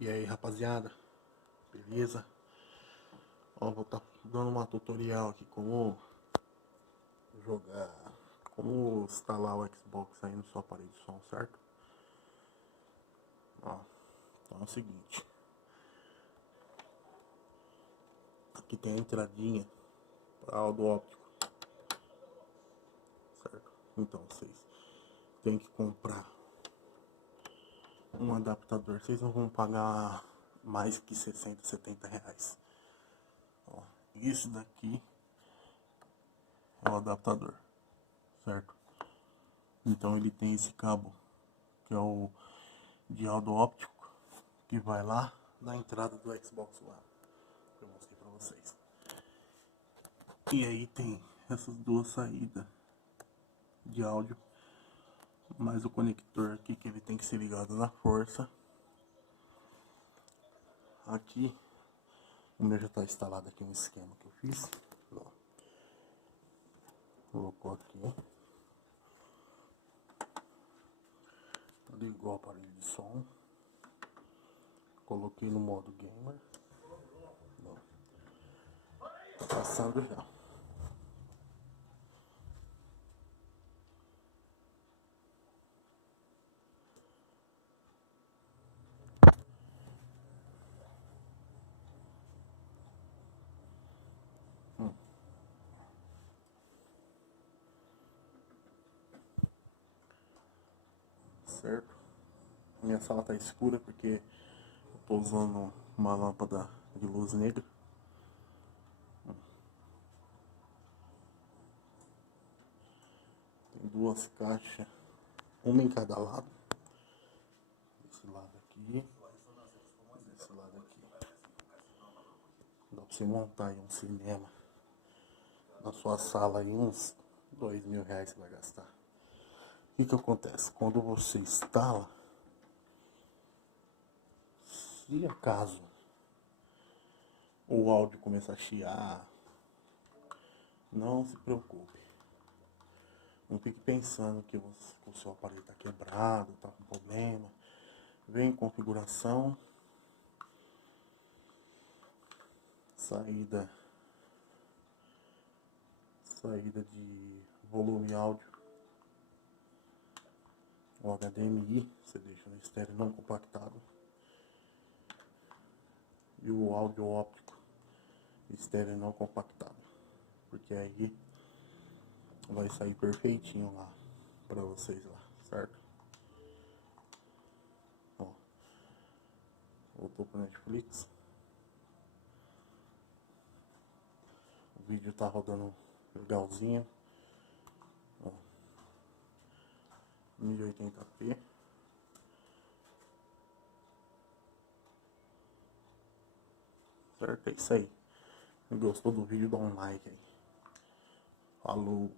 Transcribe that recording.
E aí, rapaziada, beleza? Ó, vou estar dando uma tutorial aqui como jogar, como instalar o Xbox aí no seu aparelho de som, certo? Ó, então é o seguinte, aqui tem a entradinha para áudio óptico, certo? Então vocês tem que comprar um adaptador, vocês não vão pagar mais que 60, 70 reais. Ó, isso daqui é o adaptador, certo? Então ele tem esse cabo que é o de áudio óptico que vai lá na entrada do Xbox One, que eu mostrei pra vocês. E aí tem essas duas saídas de áudio, mais o conector aqui que ele tem que ser ligado na força. Aqui o meu já está instalado aqui um esquema que eu fiz. Ó, colocou aqui, ligou o aparelho de som, coloquei no modo gamer. Ó, tá passando já. Certo? Minha sala tá escura porque eu tô usando uma lâmpada de luz negra. Tem duas caixas, uma em cada lado. Desse lado aqui, desse lado aqui. Dá pra você montar aí um cinema na sua sala aí, uns 2.000 reais você vai gastar. O que acontece? Quando você instala, se acaso o áudio começar a chiar, não se preocupe. Não fique pensando que o seu aparelho está quebrado, está com problema. Vem em configuração, saída de volume áudio, o HDMI, você deixa no estéreo não compactado, e o áudio óptico, estéreo não compactado, porque aí vai sair perfeitinho lá pra vocês lá, certo? Ó, voltou pro Netflix. O vídeo tá rodando legalzinho. Ó, 1080p. Certo? É isso aí. Gostou do vídeo? Dá um like aí. Falou!